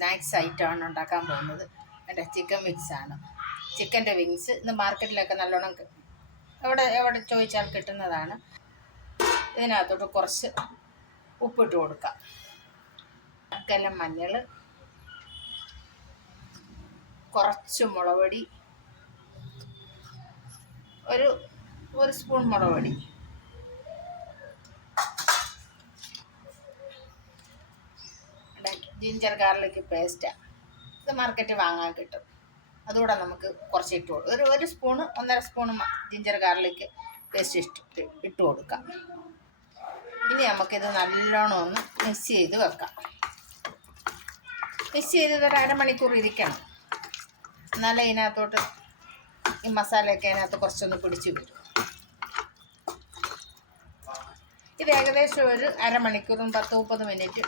Snacks ഐറ്റമാണ് ഉണ്ടാക്കാൻ പോകുന്നത്. എൻ്റെ ചിക്കൻ വിങ്സാണ്. ചിക്കൻ്റെ വിങ്സ് ഇന്ന് മാർക്കറ്റിലൊക്കെ നല്ലോണം എവിടെ ചോദിച്ചാൽ കിട്ടുന്നതാണ്. ഇതിനകത്തോട്ട് കുറച്ച് ഉപ്പിട്ട് കൊടുക്കാം. കലം മഞ്ഞൾ, കുറച്ച് മുളക് പൊടി, ഒരു സ്പൂൺ മുളക് പൊടി, ജിഞ്ചർ ഗാർലിക് പേസ്റ്റാണ്. ഇത് മാർക്കറ്റിൽ വാങ്ങാൻ കിട്ടും. അതുകൂടെ നമുക്ക് കുറച്ച് ഇട്ട് കൊടുക്കും. ഒരു spoon 1.5 spoon ginger garlic paste ഇട്ട് കൊടുക്കാം. ഇനി നമുക്കിത് നല്ലോണം ഒന്ന് മിക്സ് ചെയ്ത് വെക്കാം. മിക്സ് ചെയ്ത് ഒരു അരമണിക്കൂർ ഇരിക്കണം. എന്നാലേ ഇതിനകത്തോട്ട് ഈ മസാലയൊക്കെ അതിനകത്ത് കുറച്ചൊന്ന് പിടിച്ച് വരും. ഇത് ഏകദേശം ഒരു അരമണിക്കൂറും 10-30 മിനിറ്റ്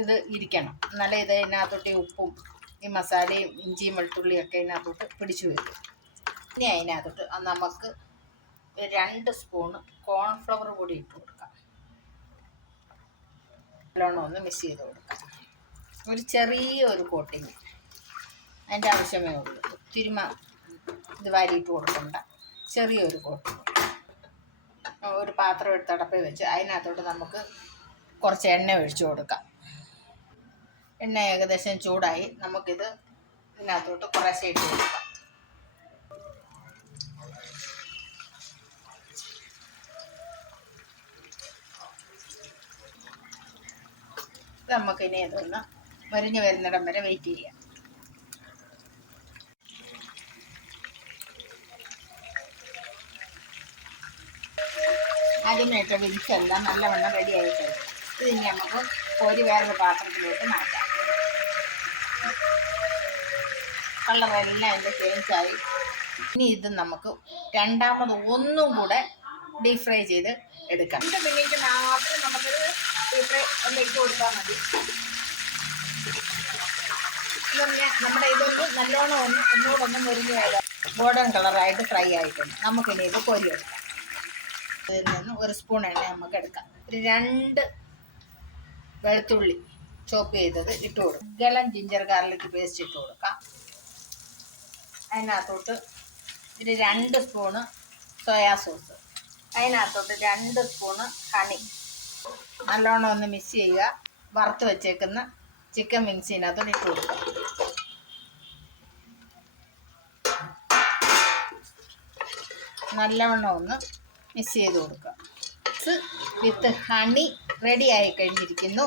ഇത് ഇരിക്കണം. എന്നാലേ ഇത് ഇതിനകത്തോട്ട് ഈ ഉപ്പും ഈ മസാലയും ഇഞ്ചിയും വെളുത്തുള്ളിയൊക്കെ ഇതിനകത്തോട്ട് പിടിച്ചു വരും. ഇനി അതിനകത്തോട്ട് നമുക്ക് 2 സ്പൂണ് കോൺഫ്ലവർ കൂടി ഇട്ട് കൊടുക്കാം. നല്ലോണം ഒന്ന് മിക്സ് ചെയ്ത് കൊടുക്കാം. ഒരു ചെറിയൊരു കോട്ടിങ് അതിൻ്റെ ആവശ്യമേ ഉള്ളൂ. ഒത്തിരി ഇത് വാരിയിട്ട് കൊടുക്കണ്ട. ചെറിയൊരു കോട്ടിങ്. ഒരു പാത്രം എടുത്ത് അടപ്പിൽ വെച്ച് അതിനകത്തോട്ട് നമുക്ക് കുറച്ച് എണ്ണ ഒഴിച്ചു കൊടുക്കാം. എണ്ണ ഏകദേശം ചൂടായി. നമുക്കിത് ഇതിനകത്തോട്ട് കുറേശ്ശെ ഇട്ട് കൊടുക്കാം. നമുക്കിനി ഇതൊന്ന് മരിഞ്ഞ് വരുന്നിടം വരെ വെയിറ്റ് ചെയ്യാം. ആദ്യമായിട്ട് വിരിച്ചെല്ലാം നല്ലവണ്ണം റെഡി ആയിട്ട് ഇത് ഇനി നമുക്ക് കോരി വേറൊരു പാത്രത്തിലോട്ട് മാറ്റാം. കളറെല്ലാം അതിൻ്റെ ചേഞ്ചായി. ഇനി ഇത് നമുക്ക് രണ്ടാമത് ഒന്നും കൂടെ ഡീപ് ഫ്രൈ ചെയ്ത് എടുക്കാം. 2 മിനിറ്റ് മാത്രം നമുക്കിത് ഡീപ് ഫ്രൈ ഒന്ന് ഇട്ട് കൊടുത്താൽ മതി. നമ്മുടെ ഇതൊന്ന് നല്ലോണം ഒന്നുകൂടെ ഒന്ന് മുരിഞ്ഞ് വരാം. ഗോൾഡൻ കളറായിട്ട് ഫ്രൈ ആയിട്ടുണ്ട്. നമുക്കിനി ഇത് കോരിയെടുക്കാം. ഇതിൽ നിന്ന് ഒരു സ്പൂൺ എണ്ണ നമുക്ക് എടുക്കാം. ഒരു 2 വെളുത്തുള്ളി ചോപ്പ് ചെയ്തത് ഇട്ട് കൊടുക്കും. ഗലം ജിഞ്ചർ ഗാർലിക് പേസ്റ്റ് ഇട്ട് കൊടുക്കാം. അതിനകത്തോട്ട് ഒരു 2 സ്പൂണ് സോയാ സോസ്, അതിനകത്തോട്ട് 2 സ്പൂണ് ഹണി. നല്ലോണം ഒന്ന് മിക്സ് ചെയ്യുക. വറുത്ത് വെച്ചേക്കുന്ന ചിക്കൻ വിങ്സിനകത്തോട്ട് ഇട്ട് കൊടുക്കുക. നല്ലവണ്ണം ഒന്ന് മിക്സ് ചെയ്ത് കൊടുക്കുക. വിത്ത് ഹണി റെഡി ആയി കഴിഞ്ഞിരിക്കുന്നു.